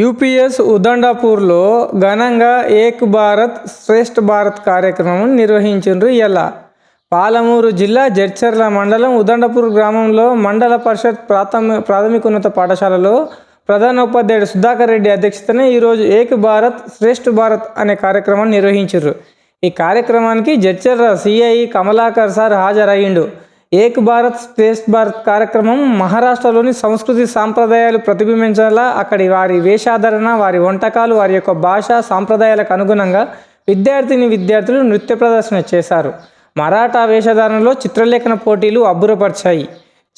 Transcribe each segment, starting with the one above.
UPS ఉదండాపూర్లో ఘనంగా ఏక్ భారత్ శ్రేష్ఠ భారత్ కార్యక్రమం నిర్వహించిండ్రు. ఎలా? పాలమూరు జిల్లా జడ్చర్ల మండలం ఉదండపూర్ గ్రామంలో మండల పరిషత్ ప్రాథమి ప్రాథమికోన్నత పాఠశాలలో ప్రధానోపాధ్యాయుడు సుధాకర్ రెడ్డి అధ్యక్షతన ఈరోజు ఏక్ భారత్ శ్రేష్ఠ భారత్ అనే కార్యక్రమాన్ని నిర్వహించారు ఈ కార్యక్రమానికి జడ్చర్ల సిఐ కమలాకర్ సార్ హాజరయ్యిండు. ఏక్ భారత్ శ్రేష్ఠ భారత్ కార్యక్రమం మహారాష్ట్రలోని సంస్కృతి సాంప్రదాయాలు ప్రతిబింబించేలా అక్కడి వారి వేషాధరణ వారి వంటకాలు వారి యొక్క భాష సాంప్రదాయాలకు అనుగుణంగా విద్యార్థిని విద్యార్థులు నృత్య ప్రదర్శన చేశారు. మరాఠా వేషధారణలో చిత్రలేఖన పోటీలు అబ్బురపరిచాయి.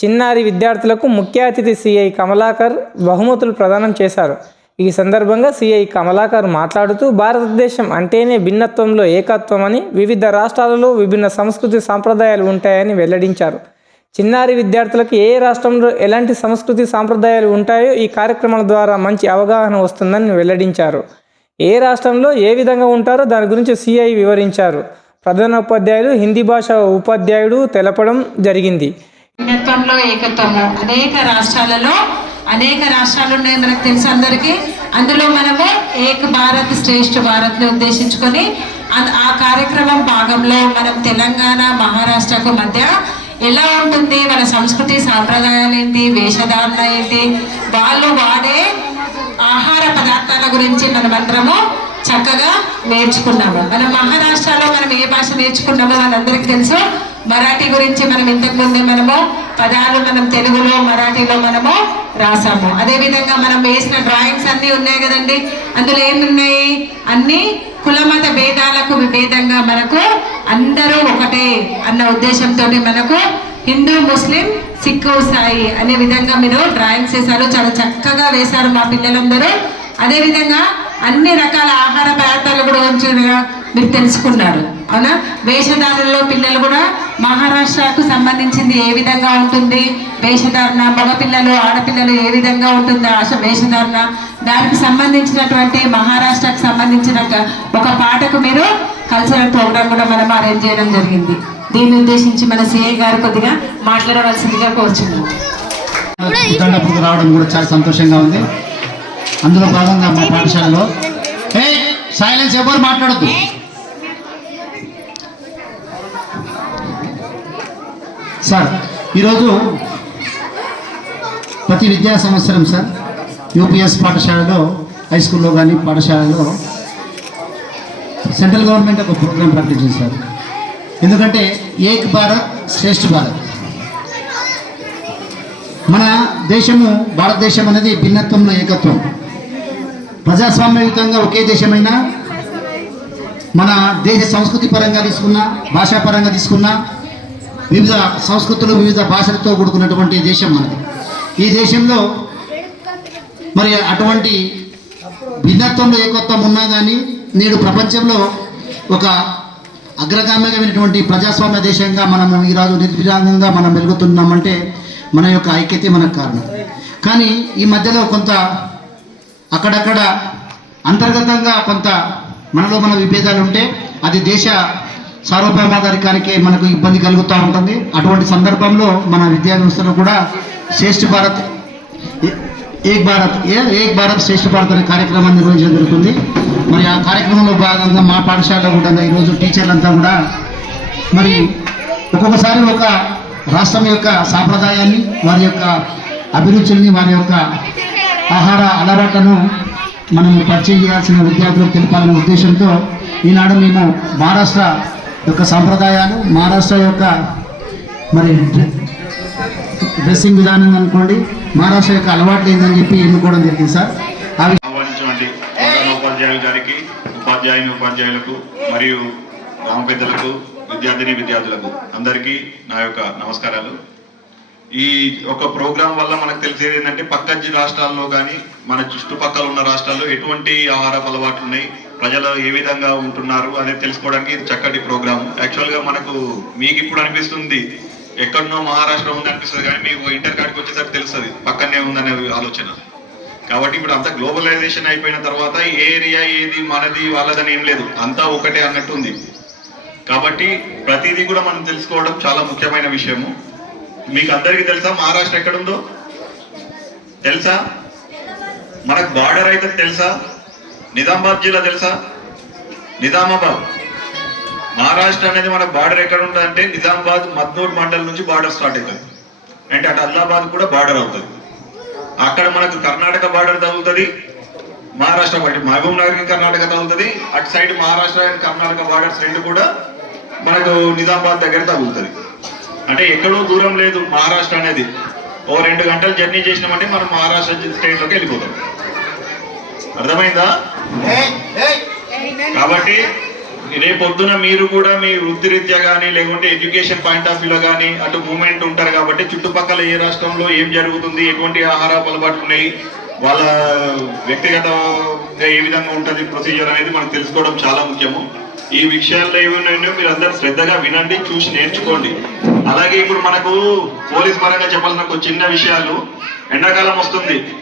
చిన్నారి విద్యార్థులకు ముఖ్య అతిథి సిఐ కమలాకర్ బహుమతులు ప్రదానం చేశారు. ఈ సందర్భంగా సిఐ కమలాకర్ మాట్లాడుతూ భారతదేశం అంటేనే భిన్నత్వంలో ఏకత్వం అని వివిధ రాష్ట్రాలలో విభిన్న సంస్కృతి సాంప్రదాయాలు ఉంటాయని వెల్లడించారు. చిన్నారి విద్యార్థులకు ఏ రాష్ట్రంలో ఎలాంటి సంస్కృతి సాంప్రదాయాలు ఉంటాయో ఈ కార్యక్రమాల ద్వారా మంచి అవగాహన వస్తుందని వెల్లడించారు. ఏ రాష్ట్రంలో ఏ విధంగా ఉంటారో దాని గురించి సిఐ వివరించారు. ప్రధానోపాధ్యాయులు హిందీ భాష ఉపాధ్యాయుడు తెలపడం జరిగింది. ఏకత్వము. అనేక రాష్ట్రాలలో అనేక రాష్ట్రాలు ఉన్నాయి మనకు తెలుసు అందరికీ. అందులో మనము ఏక్ భారత్ శ్రేష్ఠ భారత్ని ఉద్దేశించుకొని ఆ కార్యక్రమం భాగంలో మనం తెలంగాణ మహారాష్ట్రకు మధ్య ఎలా ఉంటుంది? మన సంస్కృతి సాంప్రదాయాలు ఏంటి? వేషధారణ ఏంటి? వాళ్ళు వాడే ఆహార పదార్థాల గురించి మనమందరము చక్కగా నేర్చుకున్నాము. మన మహారాష్ట్రలో మనం ఏ భాష నేర్చుకున్నామో మనందరికీ తెలుసు. మరాఠీ గురించి మనం ఇంతకు ముందే మనము పదాలు మనం తెలుగులో మరాఠీలో మనము రాసాము. అదే విధంగా మనం వేసిన డ్రాయింగ్స్ అన్నీ ఉన్నాయి కదండి. అందులో ఏమున్నాయి? అన్ని కులమత భేదాలకు విభేదంగా మనకు అందరూ ఒకటే అన్న ఉద్దేశంతో మనకు హిందూ ముస్లిం సిక్కు సాయి అనే విధంగా మీరు డ్రాయింగ్స్ వేశారు. చాలా చక్కగా వేశారు మా పిల్లలందరూ. అదే విధంగా అన్ని రకాల ఆహార పదార్థాలు కూడా గురించి మీరు తెలుసుకున్నారు. అవునా? వేషధారుల్లో పిల్లలు కూడా మహారాష్ట్రకు సంబంధించింది ఏ విధంగా ఉంటుంది? వేషధారణ మగపిల్లలు ఆడపిల్లలు ఏ విధంగా ఉంటుందో? ఆశ వేషధారణ. దానికి సంబంధించినటువంటి మహారాష్ట్రకు సంబంధించిన ఒక- పాటకు మీరు కల్చరల్ ప్రోగ్రామ్ కూడా మనం అరేంజ్ చేయడం జరిగింది. దీన్ని ఉద్దేశించి మన సిఐ గారు కొద్దిగా మాట్లాడవలసిందిగా కోరుచున్నాం రావడం కూడా చాలా సంతోషంగా ఉంది. అందులో భాగంగా మా పాఠశాలలో ఏ సైలెన్స్ ఎవరు మాట్లాడద్దు? సార్ ఈరోజు ప్రతి విద్యా సంవత్సరం సార్ యూపీఎస్ పాఠశాలలో హై స్కూల్లో కానీ పాఠశాలలో సెంట్రల్ గవర్నమెంట్ ఒక ప్రోగ్రాం ప్రకటించింది సార్. ఎందుకంటే ఏక్ భారత్ శ్రేష్ఠ భారత్. మన దేశము భారతదేశం అనేది భిన్నత్వంలో ఏకత్వం. ప్రజాస్వామ్యయుతంగా ఒకే దేశమైనా మన దేశ సంస్కృతి పరంగా తీసుకున్నా భాషా పరంగా తీసుకున్నా వివిధ సంస్కృతులు వివిధ భాషలతో కూడుకున్నటువంటి దేశం మనది. ఈ దేశంలో మరి అటువంటి భిన్నత్వంలో ఏకత్వం ఉన్నా కానీ నేడు ప్రపంచంలో ఒక అగ్రగామికమైనటువంటి ప్రజాస్వామ్య దేశంగా మనము ఈరోజు నిర్విరాగంగా మనం వెలుగుతున్నామంటే మన యొక్క ఐక్యతే మనకు కారణం. కానీ ఈ మధ్యలో కొంత అక్కడక్కడ అంతర్గతంగా కొంత మనలో మన విభేదాలు ఉంటే అది దేశ సార్వభౌమాధికారికే మనకు ఇబ్బంది కలుగుతూ ఉంటుంది. అటువంటి సందర్భంలో మన విద్యా వ్యవస్థలో కూడా శ్రేష్ఠ భారత్ ఏ- ఏక్ భారత్ ఏ ఏక్ భారత్ శ్రేష్ఠ భారత్ అనే కార్యక్రమాన్ని నిర్వహించడం జరుగుతుంది. మరి ఆ కార్యక్రమంలో భాగంగా మా పాఠశాలలో కూడా ఈరోజు టీచర్లంతా కూడా మరి ఒక్కొక్కసారి ఒక రాష్ట్రం యొక్క సాంప్రదాయాన్ని వారి యొక్క అభిరుచుల్ని వారి యొక్క ఆహార అలవాట్లను మనం పరిచయం చేయాల్సిన విద్యార్థులకు తెలపాలనే ఉద్దేశంతో ఈనాడు మేము మహారాష్ట్ర యొక్క సాంప్రదాయాలు మహారాష్ట్ర యొక్క మరి డ్రెస్సింగ్ విధానం అనుకోండి మహారాష్ట్ర యొక్క అలవాట్లు ఏందని చెప్పి ఎన్నుకోవడం జరిగింది సార్. అవి ఉపాధ్యాయులు గారికి ఉపాధ్యాయుని ఉపాధ్యాయులకు మరియు గ్రామ పెద్దలకు విద్యార్థిని విద్యార్థులకు అందరికీ నా యొక్క నమస్కారాలు. ఈ ఒక ప్రోగ్రాం వల్ల మనకు తెలిసేది ఏంటంటే పక్క రాష్ట్రాల్లో కానీ మన చుట్టుపక్కల ఉన్న రాష్ట్రాల్లో ఎటువంటి ఆహారపు అలవాట్లు ఉన్నాయి ప్రజలు ఏ విధంగా ఉంటున్నారు అనేది తెలుసుకోవడానికి ఇది చక్కటి ప్రోగ్రామ్. యాక్చువల్గా మనకు మీకు ఇప్పుడు అనిపిస్తుంది ఎక్కడనో మహారాష్ట్ర ఉంది అనిపిస్తుంది కానీ మీకు ఇంటర్ కాడికి వచ్చేసరికి తెలుస్తుంది పక్కనే ఉందనే ఆలోచన. కాబట్టి ఇప్పుడు అంతా గ్లోబలైజేషన్ అయిపోయిన తర్వాత ఏ ఏరియా ఏది మనది వాళ్ళదని ఏం లేదు అంతా ఒకటే అన్నట్టు ఉంది. కాబట్టి ప్రతిదీ కూడా మనం తెలుసుకోవడం చాలా ముఖ్యమైన విషయము. మీకు అందరికీ తెలుసా? మహారాష్ట్ర ఎక్కడుందో? తెలుసా? మనకు బార్డర్ అయితే తెలుసా? నిజామాబాద్ జిల్లా తెలుసా? నిజామాబాద్. మహారాష్ట్ర అనేది మన బార్డర్ ఎక్కడ ఉంటుందంటే నిజామాబాద్ మద్నూర్ మండల్ నుంచి బార్డర్ స్టార్ట్ అవుతుంది. అంటే అటు అల్లాబాద్ కూడా బార్డర్ అవుతుంది. అక్కడ మనకు కర్ణాటక బార్డర్ తగులుతుంది. మహారాష్ట్ర బట్టి మహబూబ్ నగర్కి కర్ణాటక తగులుతుంది. అటు side Maharashtra and Karnataka borders రెండు కూడా మనకు నిజామాబాద్ దగ్గర తగులుతుంది. అంటే ఎక్కడో దూరం లేదు మహారాష్ట్ర అనేది. ఓ రెండు గంటలు జర్నీ చేసినామంటే మనం మహారాష్ట్ర స్టేట్లోకి వెళ్ళిపోతాం. అర్థమైందా? కాబట్టి రేపు పొద్దున మీరు కూడా మీ వృత్తిరీత్యా కానీ లేకుంటే ఎడ్యుకేషన్ పాయింట్ ఆఫ్ వ్యూలో కానీ అటు మూమెంట్ ఉంటారు కాబట్టి చుట్టుపక్కల ఏ రాష్ట్రంలో ఏం జరుగుతుంది ఎటువంటి ఆహార అలవాట్లు ఉన్నాయి వాళ్ళ వ్యక్తిగతంగా ఏ విధంగా ఉంటుంది ప్రొసీజర్ అనేది మనకు తెలుసుకోవడం చాలా ముఖ్యము. ఈ విషయాల్లో ఏమైనా మీరు అందరు శ్రద్ధగా వినండి చూసి నేర్చుకోండి. అలాగే ఇప్పుడు మనకు పోలీస్ పరంగా చెప్పాల్సిన ఒక చిన్న విషయాలు. ఎండాకాలం వస్తుంది.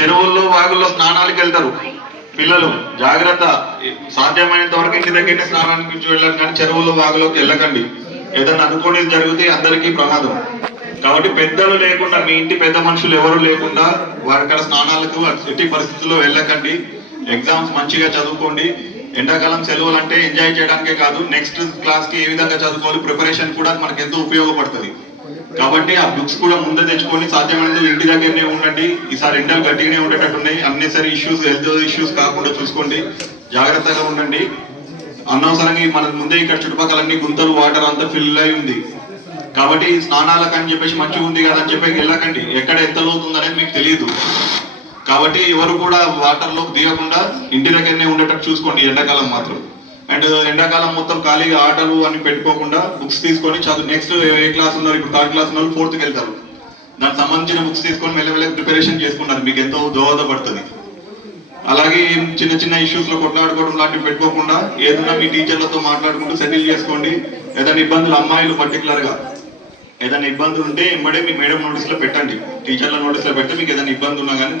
చెరువుల్లో వాగుల్లో స్నానాలకు వెళ్తారు. పిల్లలు జాగ్రత్త. సాధ్యమైనంత వరకు ఇంటి దగ్గర స్నానానికి వెళ్ళండి కానీ చెరువుల్లో వాగులోకి వెళ్ళకండి. ఏదైనా అనుకోని జరిగితే అందరికీ ప్రమాదం. కాబట్టి పెద్దలు లేకుండా మీ ఇంటి పెద్ద మనుషులు ఎవరు లేకుండా వారిక్కడ స్నానాలకు ఎట్టి పరిస్థితుల్లో వెళ్ళకండి. ఎగ్జామ్స్ మంచిగా చదువుకోండి. ఎండాకాలం సెలవులు అంటే ఎంజాయ్ చేయడానికే కాదు నెక్స్ట్ క్లాస్కి ఏ విధంగా చదువుకోవాలి ప్రిపరేషన్ కూడా మనకు ఎంతో ఉపయోగపడుతుంది. కాబట్టి ఆ బుక్స్ కూడా ముందే తెచ్చుకొని సాధ్యమైనంత ఇంటి దగ్గరనే ఉండండి ఈసారి ఎండలు గట్టిగానే ఉండేటట్టు ఉన్నాయి అన్నెసరీ ఇష్యూస్ హెల్త్ ఇష్యూస్ కాకుండా చూసుకోండి జాగ్రత్తగా ఉండండి. అనవసరంగా మన ముందే ఇక్కడ చుట్టుపక్కల అన్ని గుంతలు వాటర్ అంతా ఫిల్ అయి ఉంది. కాబట్టి స్నానాలకు అని చెప్పేసి మంచిగా ఉంది కదా అని చెప్పి వెళ్ళకండి. ఎక్కడ ఎంత లోతుంది అనేది మీకు తెలియదు కాబట్టి ఎవరు కూడా వాటర్ దిగకుండా ఇంటి దగ్గరనే ఉండేటట్టు చూసుకోండి ఎండాకాలం మాత్రం. అండ్ ఎండాకాలం మొత్తం ఖాళీగా ఆటలు అని పెట్టుకోకుండా బుక్స్ తీసుకొని చదువు నెక్స్ట్ ఏ క్లాస్ ఉన్నారు ఇప్పుడు థర్డ్ క్లాస్ ఉన్నారు ఫోర్త్కి వెళ్తారు. దానికి సంబంధించిన బుక్స్ తీసుకొని మెల్లమెల్ల ప్రిపరేషన్ చేసుకున్నారు మీకు ఎంతో దోహదపడుతుంది అలాగే చిన్న చిన్న ఇష్యూస్లో కొట్లాడుకోవడం లాంటివి పెట్టుకోకుండా ఏదైనా మీ టీచర్లతో మాట్లాడుకుంటూ సెటిల్ చేసుకోండి. ఏదైనా ఇబ్బందులు అమ్మాయిలు పర్టికులర్గా ఏదైనా ఇబ్బందులు ఉంటే ఎంబడే మీ మేడం నోటీస్లో పెట్టండి. టీచర్ల నోటీస్లో పెడితే మీకు ఏదైనా ఇబ్బంది ఉన్నా కానీ